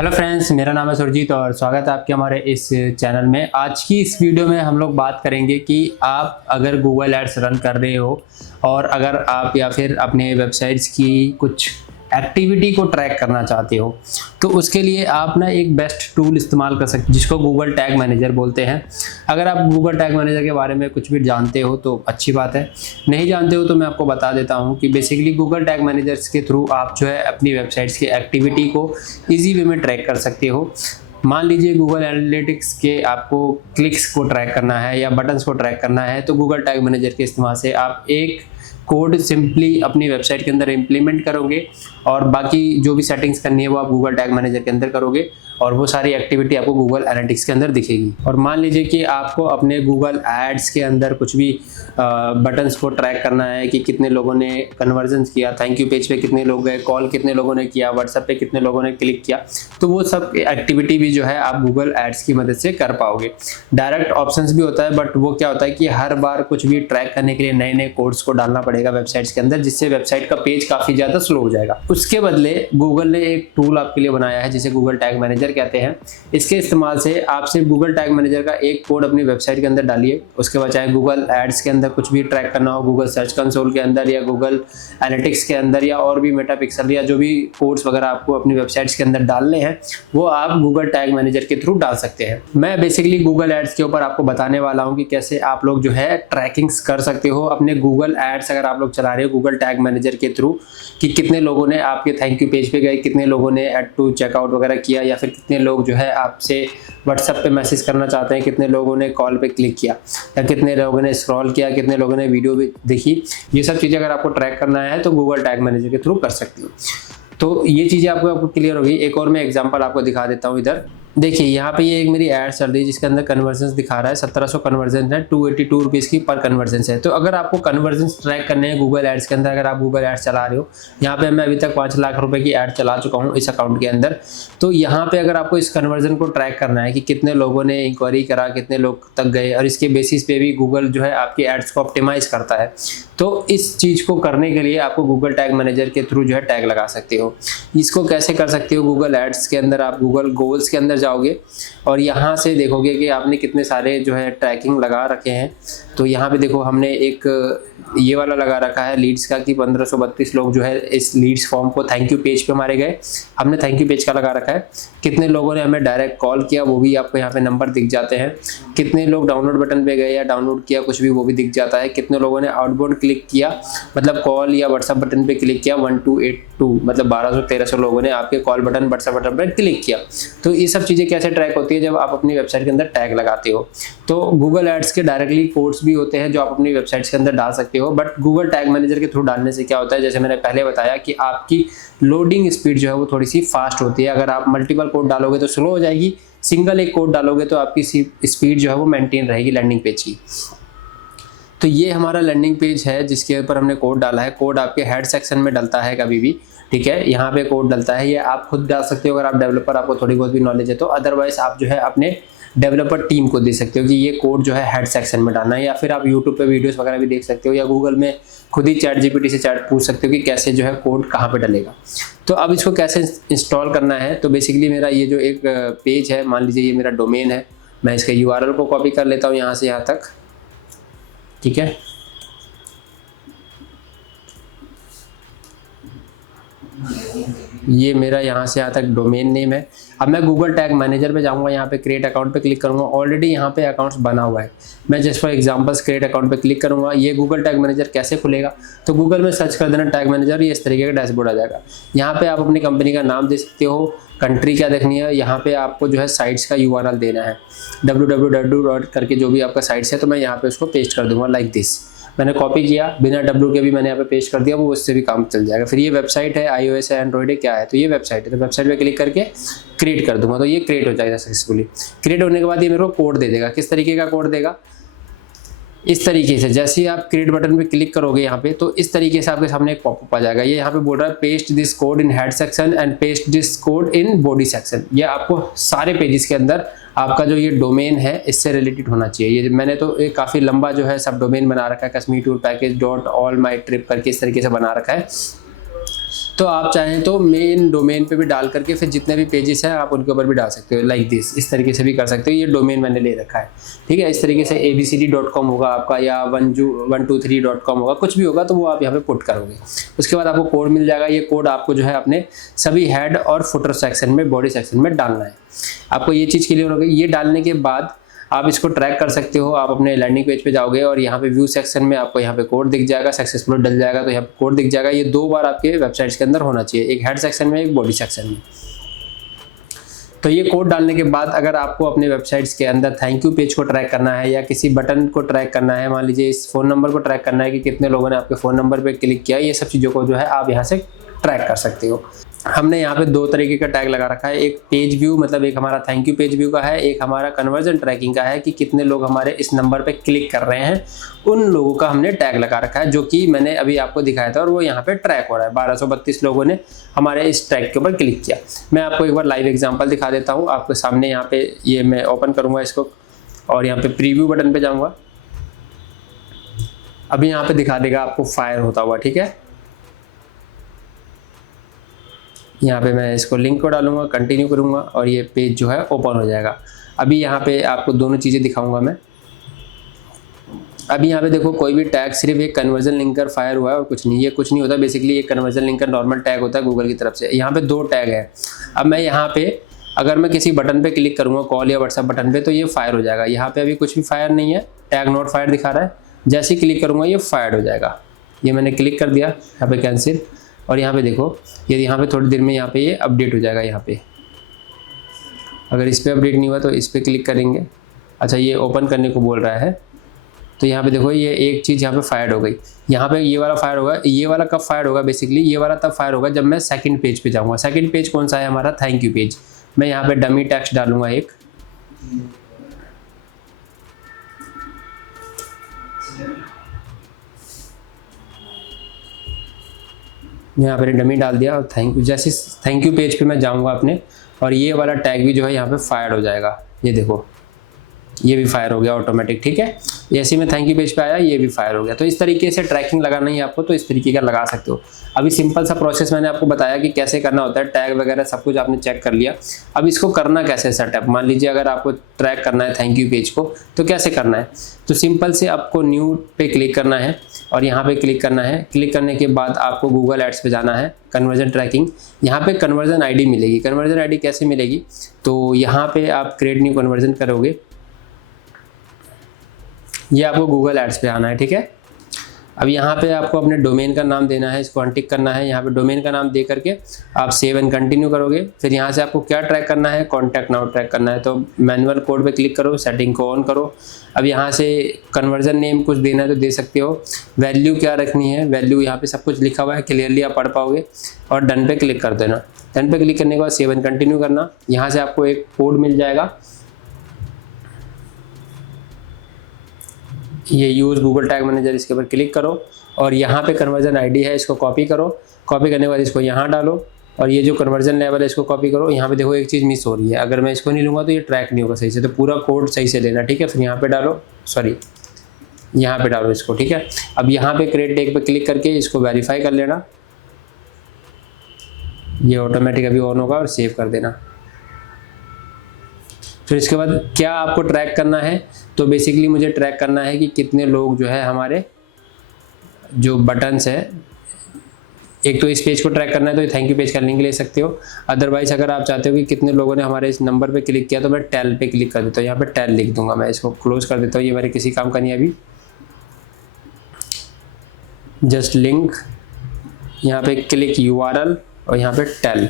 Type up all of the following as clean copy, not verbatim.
Hello friends, मेरा नाम है सुरजीत और स्वागत है आपके हमारे इस चैनल में। आज की इस वीडियो में हम लोग बात करेंगे कि आप अगर गूगल एड्स रन कर रहे हो और अगर आप या फिर अपने वेबसाइट्स की कुछ एक्टिविटी को ट्रैक करना चाहते हो तो उसके लिए आप ना एक बेस्ट टूल इस्तेमाल कर सकते हो जिसको गूगल टैग मैनेजर बोलते हैं। अगर आप गूगल टैग मैनेजर के बारे में कुछ भी जानते हो तो अच्छी बात है, नहीं जानते हो तो मैं आपको बता देता हूं कि बेसिकली गूगल टैग मैनेजर्स के थ्रू आप जो है अपनी वेबसाइट्स की एक्टिविटी को ईजी वे में ट्रैक कर सकते हो। मान लीजिए गूगल एनालिटिक्स के आपको क्लिक्स को ट्रैक करना है या बटन्स को ट्रैक करना है तो गूगल टैग मैनेजर के इस्तेमाल से आप एक कोड सिंपली अपनी वेबसाइट के अंदर इम्प्लीमेंट करोगे और बाकी जो भी सेटिंग्स करनी है वो आप गूगल टैग मैनेजर के अंदर करोगे और वो सारी एक्टिविटी आपको गूगल एनालिटिक्स के अंदर दिखेगी। और मान लीजिए कि आपको अपने गूगल एड्स के अंदर कुछ भी बटन्स को ट्रैक करना है कि कितने लोगों ने कन्वर्जन किया, थैंक यू पेज पे कितने लोग गए, कॉल कितने लोगों ने किया, व्हाट्सएप पे कितने लोगों ने क्लिक किया, तो वो सब एक्टिविटी भी जो है आप गूगल एड्स की मदद से कर पाओगे। डायरेक्ट ऑप्शंस भी होता है बट वो क्या होता है कि हर बार कुछ भी ट्रैक करने के लिए नए नए कोड्स को डालना पड़ेगा वेबसाइट्स के अंदर, जिससे वेबसाइट का पेज काफ़ी ज़्यादा स्लो हो जाएगा। उसके बदले गूगल ने एक टूल आपके लिए बनाया है जिसे गूगल टैग मैनेजर कहते हैं। इसके इस्तेमाल से आप सिर्फ गूगल टैग मैनेजर का एक कोड अपनी वेबसाइट के अंदर डालिए, उसके बाद चाहे गूगल एड्स के अंदर कुछ भी ट्रैक करना हो, गूगल सर्च कंसोल के अंदर या गूगल एनालिटिक्स के अंदर या और भी मेटा पिक्सल या जो भी कोड्स वगैरह आपको अपनी वेबसाइट्स के अंदर डालने हैं वो आप गूगल टैग मैनेजर के थ्रू डाल सकते हैं। मैं बेसिकली गूगल एड्स के ऊपर आपको बताने वाला हूँ कि कैसे आप लोग जो है ट्रैकिंग्स कर सकते हो अपने गूगल एड्स अगर आप लोग चला रहे हो गूगल टैग मैनेजर के थ्रू, कि कितने लोगों ने आपके थैंक यू पेज पे गए, कितने लोगों ने ऐड टू चेकआउट वगैरह किया, या फिर कितने लोग जो है आपसे व्हाट्सएप पे मैसेज करना चाहते हैं, कितने लोगों ने कॉल पे क्लिक किया या कितने लोगों ने स्क्रॉल किया, कितने लोगों ने वीडियो भी देखी। ये सब चीज़ें अगर आपको ट्रैक करना है तो गूगल टैग मैनेजर के थ्रू कर सकते हो। तो ये चीज़ें आपको क्लियर होगी। एक और मैं एग्जांपल आपको दिखा देता हूँ। इधर देखिए, यहाँ पे ये एक मेरी ऐड चल रही है जिसके अंदर कन्वर्जन दिखा रहा है 1700 कन्वर्जन है, 282 रुपीज़ की पर कन्वर्जन है। तो अगर आपको कन्वर्जन ट्रैक करने हैं गूगल एड्स के अंदर, अगर आप गूगल एड्स चला रहे हो, यहाँ पे मैं अभी तक 5 लाख रुपए की ऐड चला चुका हूँ इस अकाउंट के अंदर, तो यहाँ पे अगर आपको इस कन्वर्जन को ट्रैक करना है कि कितने लोगों ने इंक्वायरी करा, कितने लोग तक गए, और इसके बेसिस पे भी गूगल जो है आपकी एड्स को ऑप्टिमाइज करता है। तो इस चीज़ को करने के लिए आपको गूगल टैग मैनेजर के थ्रू जो है टैग लगा सकते हो। इसको कैसे कर सकते हो? गूगल एड्स के अंदर आप गूगल गोल्स के अंदर जाओगे और यहाँ से देखोगे कि आपने कितने सारे जो है ट्रैकिंग लगा रखे हैं। तो यहाँ पे देखो, हमने एक ये वाला लगा रखा है लीड्स का कि 1532 लोग जो है इस लीड्स फॉर्म को थैंक यू पेज पे मारे गए, हमने थैंक यू पेज का लगा रखा है। कितने लोगों ने हमें डायरेक्ट कॉल किया वो भी आपको यहाँ पे नंबर दिख जाते हैं। कितने लोग डाउनलोड बटन पे गए या डाउनलोड किया कुछ भी वो भी दिख जाता है। कितने लोगों ने आउटबाउंड क्लिक किया, मतलब कॉल या व्हाट्सएप बटन पे क्लिक किया, 1282 मतलब 1200-1300 लोगों ने आपके कॉल बटन व्हाट्सएप बटन पर क्लिक किया। तो ये सब चीज़ें कैसे ट्रैक होती है? जब आप अपनी वेबसाइट के अंदर टैग लगाते हो। तो गूगल एड्स के डायरेक्टली कोड्स भी होते हैं जो आप अपनी वेबसाइट्स के अंदर डाल सकते हो, बट गूगल टैग मैनेजर के थ्रू डालने से क्या होता है, जैसे मैंने पहले बताया कि आपकी लोडिंग स्पीड जो है वो थोड़ी सी फास्ट होती है। अगर आप मल्टीपल कोड डालोगे तो स्लो हो जाएगी, सिंगल एक कोड डालोगे तो आपकी स्पीड जो है वो मेंटेन रहेगी लैंडिंग पेज की। तो ये हमारा लैंडिंग पेज है जिसके ऊपर हमने कोड डाला है। कोड आपके हेड सेक्शन में डलता है कभी भी, ठीक है, यहाँ पे कोड डलता है। ये आप खुद डाल सकते हो अगर आप डेवलपर, आपको थोड़ी बहुत भी नॉलेज है तो, अदरवाइज आप जो है अपने डेवलपर टीम को दे सकते हो कि ये कोड जो है हेड सेक्शन में डालना है, या फिर आप यूट्यूब पे वीडियोस वगैरह भी देख सकते हो या गूगल में खुद ही चैट जीपीटी से चैट पूछ सकते हो कि कैसे जो है कोड कहाँ पे डलेगा। तो अब इसको कैसे इंस्टॉल करना है, तो बेसिकली मेरा ये जो एक पेज है, मान लीजिए ये मेरा डोमेन है, मैं इसका URL को कॉपी कर लेता हूँ यहाँ से यहाँ तक, ठीक है। ये मेरा यहाँ से यहाँ तक डोमेन नेम है। अब मैं गूगल टैग मैनेजर पे जाऊँगा, यहाँ पे क्रिएट अकाउंट पे क्लिक करूँगा। ऑलरेडी यहाँ पे अकाउंट्स बना हुआ है। मैं just for examples create account पे क्लिक करूँगा। ये गूगल टैग मैनेजर कैसे खुलेगा, तो गूगल में सर्च कर देना टैग मैनेजर, ये इस तरीके का डैशबोर्ड आ जाएगा। यहाँ पे आप अपनी कंपनी का नाम दे सकते हो, कंट्री क्या देखनी है, यहाँ पे आपको जो है साइट्स का URL देना है, www करके जो भी आपका साइट्स है, तो मैं यहाँ पे उसको पेस्ट कर दूँगा लाइक दिस। मैंने कॉपी किया, बिना W के भी मैंने यहाँ पे पेस्ट कर दिया, वो उससे भी काम चल जाएगा। फिर ये वेबसाइट है, iOS है, एंड्रॉइड है, क्या है, तो ये वेबसाइट है, तो वेबसाइट पे क्लिक करके क्रिएट कर दूंगा, तो ये क्रिएट हो जाएगा सक्सेसफुली। क्रिएट होने के बाद ये मेरे को कोड दे देगा। किस तरीके का कोड देगा? इस तरीके से, जैसे ही आप क्रिएट बटन पे क्लिक करोगे यहाँ पे, तो इस तरीके से आपके सामने एक पॉपअप आ जाएगा। ये यहाँ पे बोल रहा है paste this code in head section and paste this code in body section. ये आपको सारे पेजेस के अंदर आपका जो ये डोमेन है इससे रिलेटेड होना चाहिए। ये मैंने तो एक काफ़ी लंबा जो है सब डोमेन बना रखा है, Kashmir tour package dot all my trip करके इस तरीके से बना रखा है। तो आप चाहें तो मेन डोमेन पे भी डाल करके फिर जितने भी पेजेस हैं आप उनके ऊपर भी डाल सकते हो, लाइक दिस, इस तरीके से भी कर सकते हो। ये डोमेन मैंने ले रखा है, ठीक है। इस तरीके से abcd.com होगा आपका, या 123.com होगा, कुछ भी होगा तो वो आप यहाँ पे पुट करोगे। उसके बाद आपको कोड मिल जाएगा। ये कोड आपको जो है अपने सभी हेड और फुटर सेक्शन में, बॉडी सेक्शन में डालना है। आपको ये चीज़ क्लियर होगी। ये डालने के बाद आप इसको ट्रैक कर सकते हो। आप अपने लैंडिंग पेज पे जाओगे और यहाँ पे व्यू सेक्शन में आपको यहाँ पे कोड दिख जाएगा, सक्सेसफुल डल जाएगा तो यहाँ पे कोड दिख जाएगा। ये 2 बार आपके वेबसाइट्स के अंदर होना चाहिए, एक हेड सेक्शन में, एक बॉडी सेक्शन में। तो ये कोड डालने के बाद अगर आपको अपने वेबसाइट्स के अंदर थैंक यू पेज को ट्रैक करना है या किसी बटन को ट्रैक करना है, मान लीजिए इस फ़ोन नंबर को ट्रैक करना है कि कितने लोगों ने आपके फ़ोन नंबर पर क्लिक किया, ये सब चीज़ों को जो है आप यहाँ से ट्रैक कर सकते हो। हमने यहाँ पे 2 तरीके का टैग लगा रखा है, एक पेज व्यू, मतलब एक हमारा थैंक यू पेज व्यू का है, एक हमारा कन्वर्जन ट्रैकिंग का है कि कितने लोग हमारे इस नंबर पे क्लिक कर रहे हैं, उन लोगों का हमने टैग लगा रखा है, जो कि मैंने अभी आपको दिखाया था और वो यहाँ पे ट्रैक हो रहा है। 1232 लोगों ने हमारे इस टैग के ऊपर क्लिक किया। मैं आपको एक बार लाइव एग्जाम्पल दिखा देता हूँ आपके सामने। यहाँ पे ये मैं ओपन करूँगा इसको और यहाँ पे प्रीव्यू बटन पे जाऊँगा। अभी यहाँ पे दिखा देगा आपको फायर होता हुआ, ठीक है। यहाँ पे मैं इसको लिंक को डालूंगा, कंटिन्यू करूँगा और ये पेज जो है ओपन हो जाएगा। अभी यहाँ पे आपको दोनों चीज़ें दिखाऊंगा मैं। अभी यहाँ पे देखो कोई भी टैग, सिर्फ एक कन्वर्जन लिंकर फायर हुआ है और कुछ नहीं। ये कुछ नहीं होता, बेसिकली एक कन्वर्जन लिंकर नॉर्मल टैग होता है गूगल की तरफ से। यहाँ पे 2 टैग है। अब मैं यहाँ पे अगर मैं किसी बटन पे क्लिक करूँगा, कॉल या व्हाट्सएप बटन पे, तो ये फायर हो जाएगा। यहाँ पे अभी कुछ भी फायर नहीं है, टैग नॉट फायर दिखा रहा है। जैसे ही क्लिक करूँगा ये फायर हो जाएगा। ये मैंने क्लिक कर दिया, यहाँ पे कैंसिल, और यहाँ पे देखो ये यहाँ पे थोड़ी देर में यहाँ पे ये अपडेट हो जाएगा। यहाँ पे अगर इस पर अपडेट नहीं हुआ तो इस पर क्लिक करेंगे। अच्छा, ये ओपन करने को बोल रहा है, तो यहाँ पे देखो ये एक चीज़ यहाँ पे फायर हो गई। यहाँ पे ये वाला फायर होगा। ये वाला कब फायर होगा? बेसिकली ये वाला तब फायर होगा जब मैं सेकंड पेज पे जाऊँगा। सेकंड पेज कौन सा है? हमारा थैंक यू पेज। मैं यहाँ पे डमी टेक्स्ट डालूंगा एक, मैं यहाँ पे डमी डाल दिया और थैंक यू। जैसे थैंक यू पेज पे मैं जाऊँगा अपने, और ये वाला टैग भी जो है यहाँ पे फायर हो जाएगा। ये देखो ये भी फायर हो गया ऑटोमेटिक, ठीक है। जैसे मैं थैंक यू पेज पे आया ये भी फायर हो गया। तो इस तरीके से ट्रैकिंग लगाना ही आपको, तो इस तरीके का लगा सकते हो। अभी सिंपल सा प्रोसेस मैंने आपको बताया कि कैसे करना होता है, टैग वगैरह सब कुछ आपने चेक कर लिया। अब इसको करना कैसे सेटअप, मान लीजिए अगर आपको ट्रैक करना है थैंक यू पेज को, तो कैसे करना है? तो सिंपल से आपको न्यू पे क्लिक करना है और यहाँ पे क्लिक करना है। क्लिक करने के बाद आपको गूगल एड्स पे जाना है, कन्वर्जन ट्रैकिंग। यहाँ पे कन्वर्जन आईडी मिलेगी। कन्वर्जन आईडी कैसे मिलेगी? तो यहाँ पे आप क्रिएट न्यू कन्वर्जन करोगे, ये आपको गूगल एड्स पे आना है, ठीक है। अब यहाँ पे आपको अपने डोमेन का नाम देना है, इसको अनटिक करना है। यहाँ पे डोमेन का नाम दे करके आप सेव एंड कंटिन्यू करोगे। फिर यहाँ से आपको क्या ट्रैक करना है? कॉन्टैक्ट नाउ ट्रैक करना है। तो मैनुअल कोड पे क्लिक करो, सेटिंग को ऑन करो। अब यहाँ से कन्वर्जन नेम कुछ देना है तो दे सकते हो। वैल्यू क्या रखनी है? वैल्यू यहाँ पे सब कुछ लिखा हुआ है, क्लियरली आप पढ़ पाओगे। और डन पे क्लिक कर देना। डन पे क्लिक करने के बाद सेव एंड कंटिन्यू करना। यहाँ से आपको एक कोड मिल जाएगा, ये यूज़ गूगल टैग मैनेजर, इसके ऊपर क्लिक करो और यहाँ पे कन्वर्जन आईडी है, इसको कॉपी करो। कॉपी करने के बाद इसको यहाँ डालो और ये जो कन्वर्जन लेवल है इसको कॉपी करो। यहाँ पे देखो एक चीज़ मिस हो रही है, अगर मैं इसको नहीं लूँगा तो ये ट्रैक नहीं होगा सही से। तो पूरा कोड सही से लेना, ठीक है। फिर यहाँ पे डालो, सॉरी यहाँ पे डालो इसको, ठीक है। अब यहाँ पे क्रिएट टैग पे क्लिक करके इसको वेरीफाई कर लेना। ये ऑटोमेटिक अभी ऑन होगा और सेव कर देना। फिर इसके बाद क्या आपको ट्रैक करना है? तो बेसिकली मुझे ट्रैक करना है कि कितने लोग जो है हमारे जो बटन्स है, एक तो इस पेज को ट्रैक करना है तो थैंक यू पेज का लिंक ले सकते हो। अदरवाइज अगर आप चाहते हो कि कितने लोगों ने हमारे इस नंबर पे क्लिक किया तो मैं टेल पे क्लिक कर देता हूँ। यहाँ पे टेल लिख दूंगा, मैं इसको क्लोज कर देता हूँ, ये मेरे किसी काम का नहीं है अभी। जस्ट लिंक, यहाँ पे क्लिक URL और यहाँ पे टेल।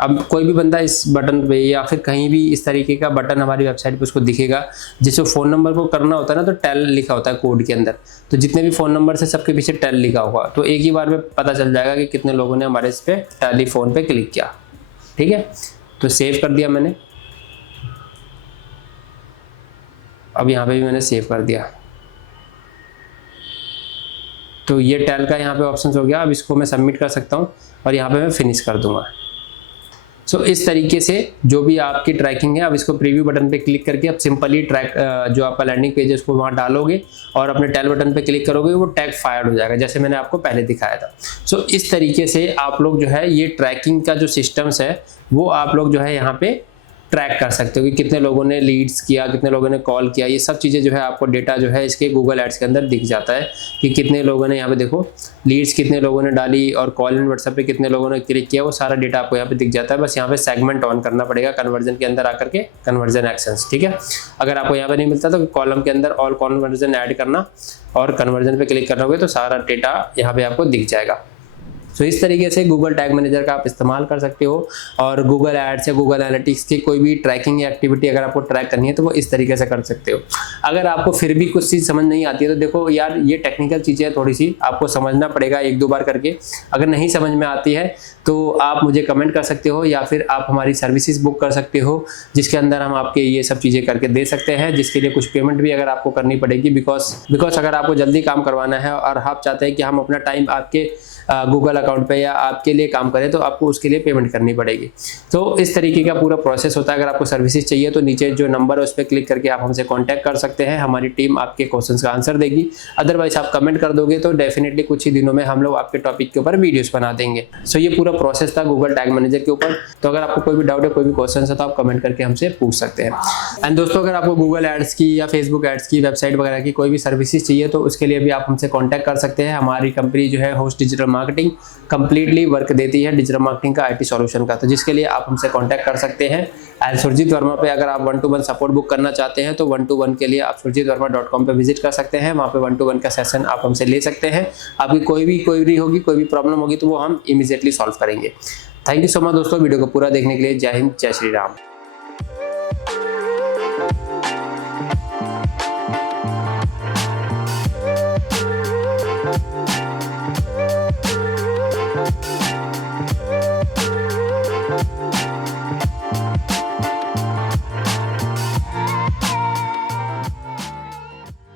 अब कोई भी बंदा इस बटन पे या फिर कहीं भी इस तरीके का बटन हमारी वेबसाइट पे उसको दिखेगा, जिसको फ़ोन नंबर को करना होता है ना, तो टेल लिखा होता है कोड के अंदर। तो जितने भी फ़ोन नंबर से सबके पीछे टेल लिखा होगा, तो एक ही बार में पता चल जाएगा कि कितने लोगों ने हमारे इस पे टेलीफोन पे क्लिक किया, ठीक है। तो सेव कर दिया मैंने। अब यहाँ पे भी मैंने सेव कर दिया। तो ये टेल का यहाँ पे ऑप्शन हो गया। अब इसको मैं सबमिट कर सकता हूँ और यहाँ पे मैं फिनिश कर दूंगा। सो इस तरीके से जो भी आपकी ट्रैकिंग है, अब इसको प्रीव्यू बटन पे क्लिक करके अब सिंपली ट्रैक जो आपका लैंडिंग पेज है उसको वहाँ डालोगे और अपने टैल बटन पे क्लिक करोगे, वो टैग फायर्ड हो जाएगा जैसे मैंने आपको पहले दिखाया था। सो इस तरीके से आप लोग जो है ये ट्रैकिंग का जो सिस्टम्स है वो आप लोग जो है यहाँ पे ट्रैक कर सकते हो कि कितने लोगों ने लीड्स किया, कितने लोगों ने कॉल किया, ये सब चीज़ें जो है आपको डेटा जो है इसके गूगल एड्स के अंदर दिख जाता है कि कितने लोगों ने यहाँ पे देखो लीड्स कितने लोगों ने डाली और कॉल इन व्हाट्सएप पे कितने लोगों ने क्लिक किया, वो सारा डेटा आपको यहाँ पे दिख जाता है। बस यहाँ पे सेगमेंट ऑन करना पड़ेगा कन्वर्जन के अंदर आकर के, कन्वर्जन एक्शंस, ठीक है। अगर आपको यहाँ पे नहीं मिलता तो कॉलम के अंदर ऑल कन्वर्जन ऐड करना और कन्वर्जन पे क्लिक करना होगा तो सारा डेटा यहाँ पे आपको दिख जाएगा। सो इस तरीके से गूगल टैग मैनेजर का आप इस्तेमाल कर सकते हो और गूगल एड्स या गूगल एनालिटिक्स की कोई भी ट्रैकिंग या एक्टिविटी अगर आपको ट्रैक करनी है तो वो इस तरीके से कर सकते हो। अगर आपको फिर भी कुछ चीज़ समझ नहीं आती है तो देखो यार ये टेक्निकल चीज़ें थोड़ी सी आपको समझना पड़ेगा 1-2 बार करके। अगर नहीं समझ में आती है तो आप मुझे कमेंट कर सकते हो या फिर आप हमारी सर्विसेज बुक कर सकते हो जिसके अंदर हम आपके ये सब चीज़ें करके दे सकते हैं, जिसके लिए कुछ पेमेंट भी अगर आपको करनी पड़ेगी बिकॉज अगर आपको जल्दी काम करवाना है और आप चाहते हैं कि हम अपना टाइम आपके गूगल अकाउंट पे या आपके लिए काम करें तो आपको उसके लिए पेमेंट करनी पड़ेगी। तो इस तरीके का पूरा प्रोसेस होता है। अगर आपको सर्विसेज चाहिए तो नीचे जो नंबर है उस पर क्लिक करके आप हमसे कांटेक्ट कर सकते हैं, हमारी टीम आपके क्वेश्चंस का आंसर देगी। अदरवाइज आप कमेंट कर दोगे तो डेफिनेटली कुछ ही दिनों में हम लोग आपके टॉपिक के ऊपर वीडियोस बना देंगे। सो ये पूरा प्रोसेस था गूगल टैग मैनेजर के ऊपर। तो अगर आपको कोई भी डाउट है, कोई भी क्वेश्चन है तो आप कमेंट करके हमसे पूछ सकते हैं। एंड दोस्तों अगर आपको गूगल एड्स की या फेसबुक एड्स की वेबसाइट वगैरह की कोई भी सर्विसेज चाहिए तो उसके लिए भी आप हमसे कॉन्टैक्ट कर सकते हैं। हमारी कंपनी जो है host digital marketing completely work देती है डिजिटल मार्केटिंग का आईटी सॉल्यूशन का, तो जिसके लिए आप हमसे कांटेक्ट कर सकते हैं। एंड सुरजीत वर्मा पे अगर आप 1-to-1 सपोर्ट बुक करना चाहते हैं तो 1-to-1 के लिए आप surjitvarma.com पे विजिट कर सकते हैं। वहाँ पे 1-to-1 का सेशन आप हमसे ले सकते हैं। आपकी कोई भी क्वेरी होगी, कोई भी प्रॉब्लम होगी तो वो हम इमीडिएटली सॉल्व करेंगे। थैंक यू सो मच दोस्तों वीडियो को पूरा देखने के लिए। जय हिंद, जय श्री राम।